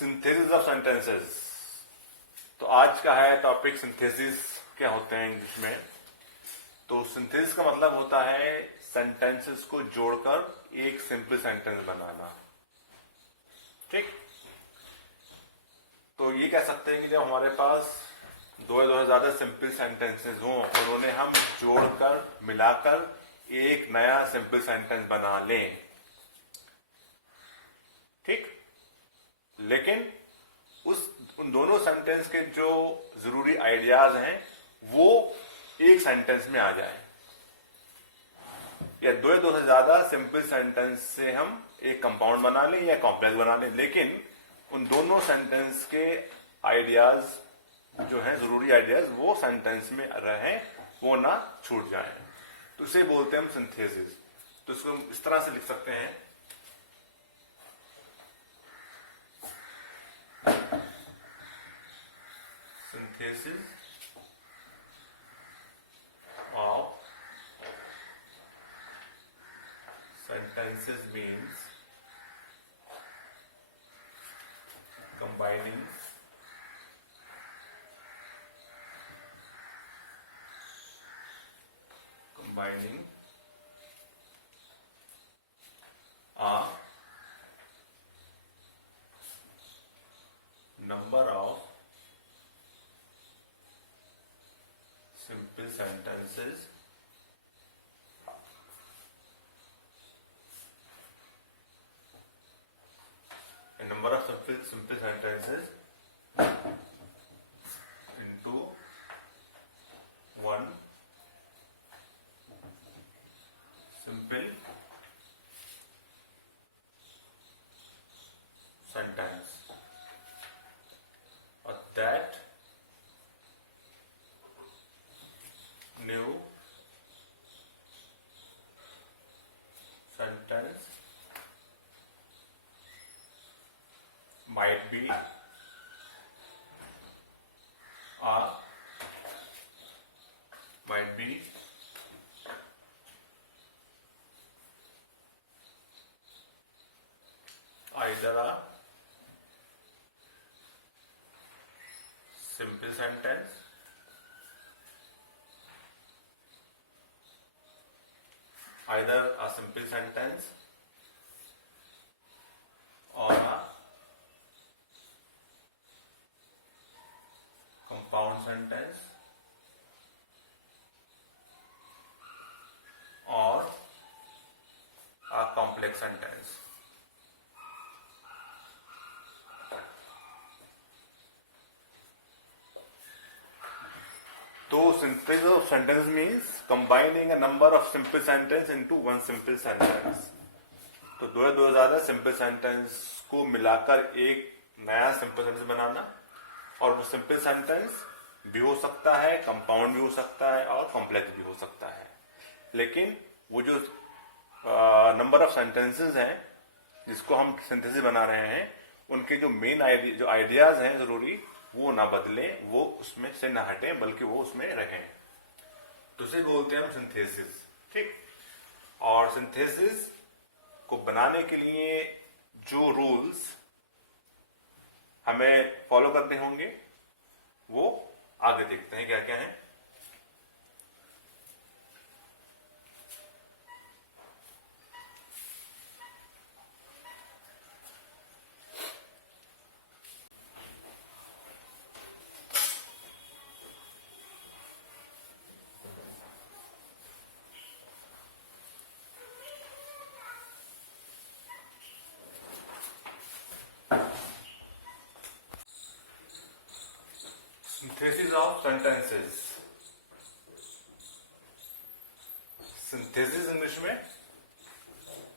Synthesis of sentences. तो आज का है टॉपिक सिंथेसिस क्या होते हैं इंग्लिश में। तो सिंथेसिस का मतलब होता है सेंटेंसेस को जोड़कर एक सिंपल सेंटेंस बनाना। ठीक, तो ये कह सकते हैं कि जब हमारे पास दो या ज्यादा सिंपल सेंटेंसेस हों और उन्हें हम जोड़कर मिलाकर एक नया सिंपल सेंटेंस बना लें। ठीक, लेकिन उन दोनों सेंटेंस के जो जरूरी आइडियाज हैं वो एक सेंटेंस में आ जाए, या दो से ज्यादा सिंपल सेंटेंस से हम एक कंपाउंड बना लें या कॉम्प्लेक्स बना लें, लेकिन उन दोनों सेंटेंस के आइडियाज जो हैं जरूरी आइडियाज वो सेंटेंस में रहें, वो ना छूट जाएं। तो इसे बोलते हैं हम सिंथेसिस। तो इसको हम इस तरह से लिख सकते हैं, synthesis of sentences means combining a number of simple sentences into one simple sentence, or that new sentence might be either a simple sentence or a compound sentence or a complex sentence। तो synthesis of sentence means combining a number of simple sentence into one simple sentence। तो दो या ज्यादा simple sentence को मिलाकर एक नया simple sentence बनाना, और वो सिंपल सेंटेंस भी हो सकता है, कंपाउंड भी हो सकता है और कॉम्प्लेक्स भी हो सकता है। लेकिन वो जो नंबर ऑफ सेंटेंसेस हैं जिसको हम सिंथेसिस बना रहे हैं, उनके जो मेन आइडियाज हैं जरूरी, वो ना बदलें, वो उसमें से ना हटें, बल्कि वो उसमें रहें। तो इसे बोलते हैं हम सिंथेसिस। ठीक, और सिंथेसिस को बनाने के लिए जो रूल्स हमें फॉलो करने होंगे वो आगे देखते हैं क्या क्या है। Synthesis of sentences. Synthesis English में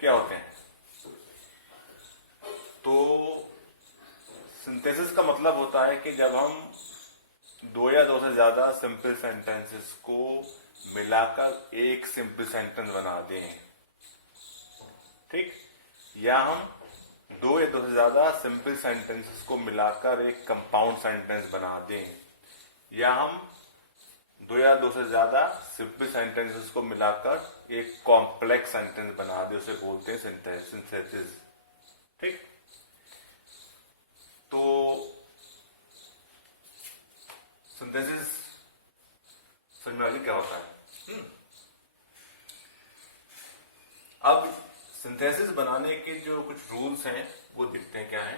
क्या होते हैं? तो सिंथेसिस का मतलब होता है कि जब हम दो या दो से ज्यादा सिंपल सेंटेंसेस को मिलाकर एक सिंपल सेंटेंस बना दें। ठीक, या हम दो या दो से ज्यादा सिंपल सेंटेंसेस को मिलाकर एक कंपाउंड सेंटेंस बना दें, या हम दो या दो से ज्यादा सिंपल सेंटेंसेस को मिलाकर एक कॉम्प्लेक्स सेंटेंस बना दें, उसे बोलते हैं सिंथेसिस। ठीक, सिंथेसिस बनाने के जो कुछ रूल्स हैं वो देखते हैं क्या है।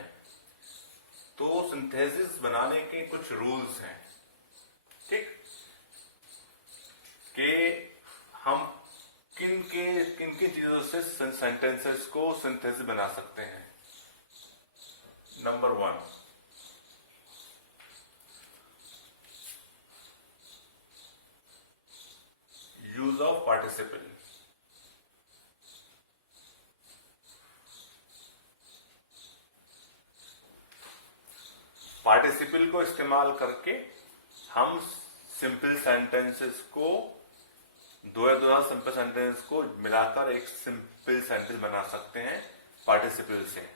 तो सिंथेसिस बनाने के कुछ रूल्स हैं, ठीक, कि हम किन किन चीजों से सेंटेंसेस को सिंथेसिस बना सकते हैं। Number 1, use of participle. Participle को इस्तेमाल करके हम सिंपल सेंटेंसेस को, दो या दो सिंपल सेंटेंस को मिलाकर एक सिंपल सेंटेंस बना सकते हैं पार्टिसिपल से,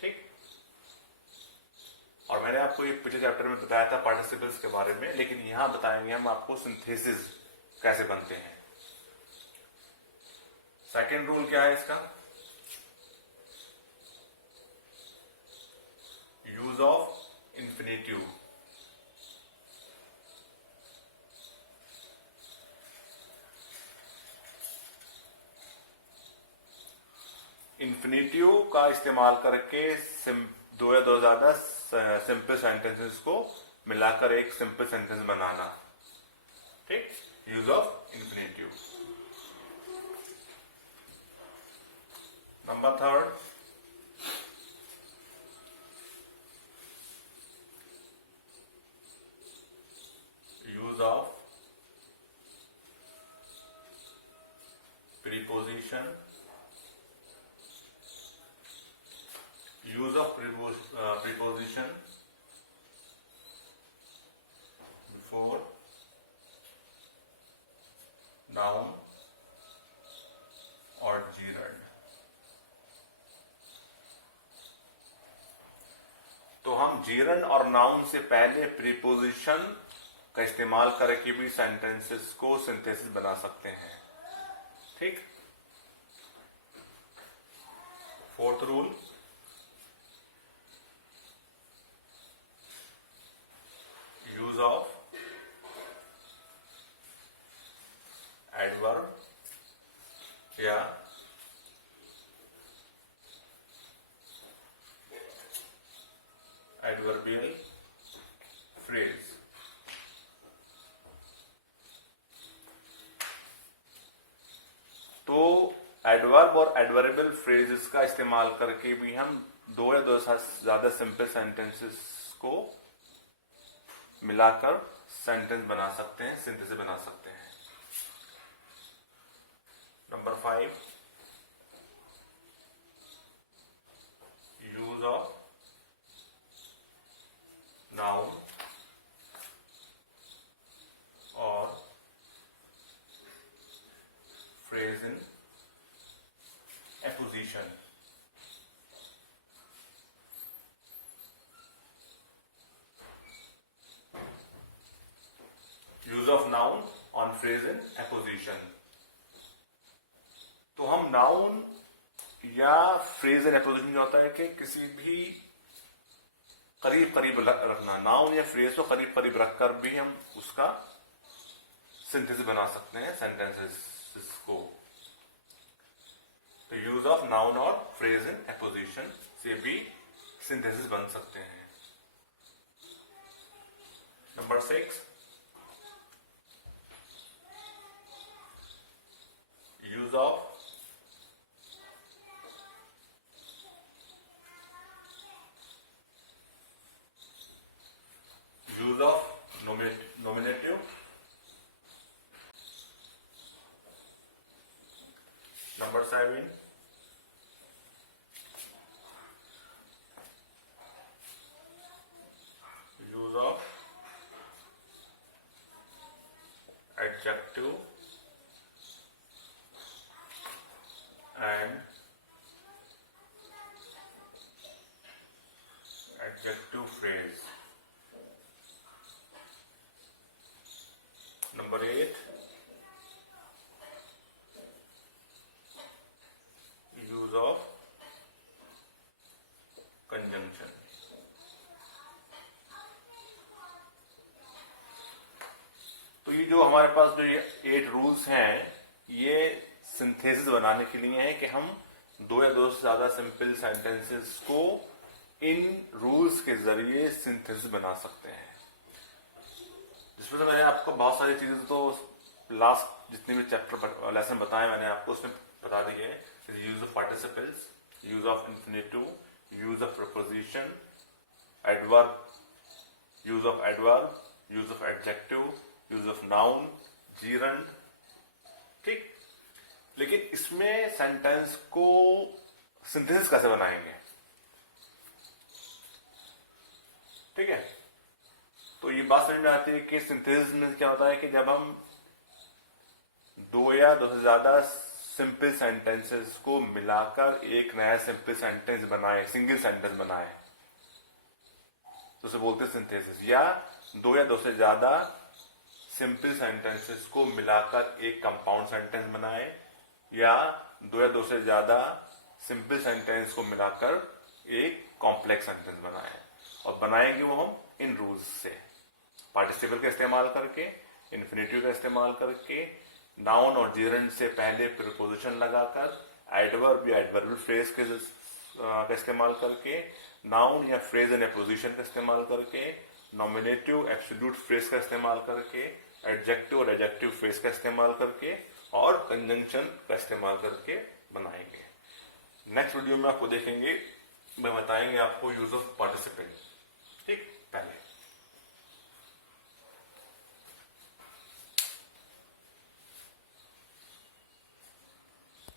ठीक। और मैंने आपको ये पिछले चैप्टर में बताया था पार्टिसिपल्स के बारे में, लेकिन यहां बताएंगे हम आपको सिंथेसिस कैसे बनते हैं। सेकेंड रूल क्या है इसका, यूज ऑफ इंफिनिटिव। इंफिनिटिव का इस्तेमाल करके दो या दो ज्यादा सिंपल सेंटेंसेस को मिलाकर एक सिंपल सेंटेंस बनाना, ठीक, use of infinitive. Number 3, use of preposition. Use of preposition before noun or gerund। तो हम gerund और noun से पहले प्रीपोजिशन का इस्तेमाल करके भी सेंटेंसेस को सिंथेसिस बना सकते हैं, ठीक। Fourth rule, use of adverb या एडवर्बियल फ्रेज। तो एडवर्ब और एडवर्बियल फ्रेजेस का इस्तेमाल करके भी हम दो या दो से ज्यादा सिंपल सेंटेंसेस को मिलाकर सेंटेंस बना सकते हैं, सिंथेसिस बना सकते हैं। नंबर 5, यूज ऑफ नाउन और phrase in apposition. Use of noun on phrase in apposition. तो हम नाउन या फ्रेज इन एपोजिशन होता है कि किसी भी करीब करीब रखना, नाउन या फ्रेज को करीब करीब रखकर भी हम उसका सिंथेसिस बना सकते हैं सेंटेंसेस को। तो यूज ऑफ नाउन और फ्रेज इन एपोजिशन से भी सिंथेसिस बन सकते हैं। Number 6, use of nominative। Number 7, use of adjective and adjective phrase। Number 8, use of conjunction। तो ये जो हमारे पास जो ये 8 रूल्स हैं, ये सिंथेसिस बनाने के लिए है कि हम दो या दो से ज्यादा सिंपल सेंटेंसेस को इन रूल्स के जरिए सिंथेसिस बना सकते हैं। जिसमें से मैंने आपको बहुत सारी चीजें तो लास्ट जितने भी चैप्टर लेसन बताए मैंने आपको उसमें बता दी है। Use of participles, use of infinitive, use of preposition, adverb, use of adverb, use of adjective, use of noun, gerund, ठीक। लेकिन इसमें सेंटेंस को सिंथेसिस कैसे बनाएंगे, ठीक है। तो ये बात समझ में आती है कि सिंथेसिस में क्या होता है कि जब हम दो या दो से ज्यादा सिंपल सेंटेंसेस को मिलाकर एक नया सिंपल सेंटेंस बनाए, सिंगल सेंटेंस बनाए, तो उसे बोलते हैं सिंथेसिस। या दो या दो से ज्यादा सिंपल सेंटेंसेस को मिलाकर एक कंपाउंड सेंटेंस बनाए, या दो या दो से ज्यादा सिंपल सेंटेंस को मिलाकर एक कॉम्प्लेक्स सेंटेंस बनाए। और बनाएंगे वो हम इन रूल्स से, पार्टिसिपल का इस्तेमाल करके, इन्फिनिटिव का इस्तेमाल करके, नाउन और जीरंड से पहले प्रीपोजिशन लगाकर, एडवर्ब या एडवर्बल फ्रेज का इस्तेमाल करके, नाउन या फ्रेज एंड पोजीशन का इस्तेमाल करके, नॉमिनेटिव एब्सोल्यूट फ्रेज का इस्तेमाल करके, एडजेक्टिव और एडजेक्टिव फ्रेज का इस्तेमाल करके, और कंजंक्शन का इस्तेमाल करके बनाएंगे। नेक्स्ट वीडियो में आपको देखेंगे, मैं बताएंगे आपको यूज ऑफ पार्टिसिपेंट।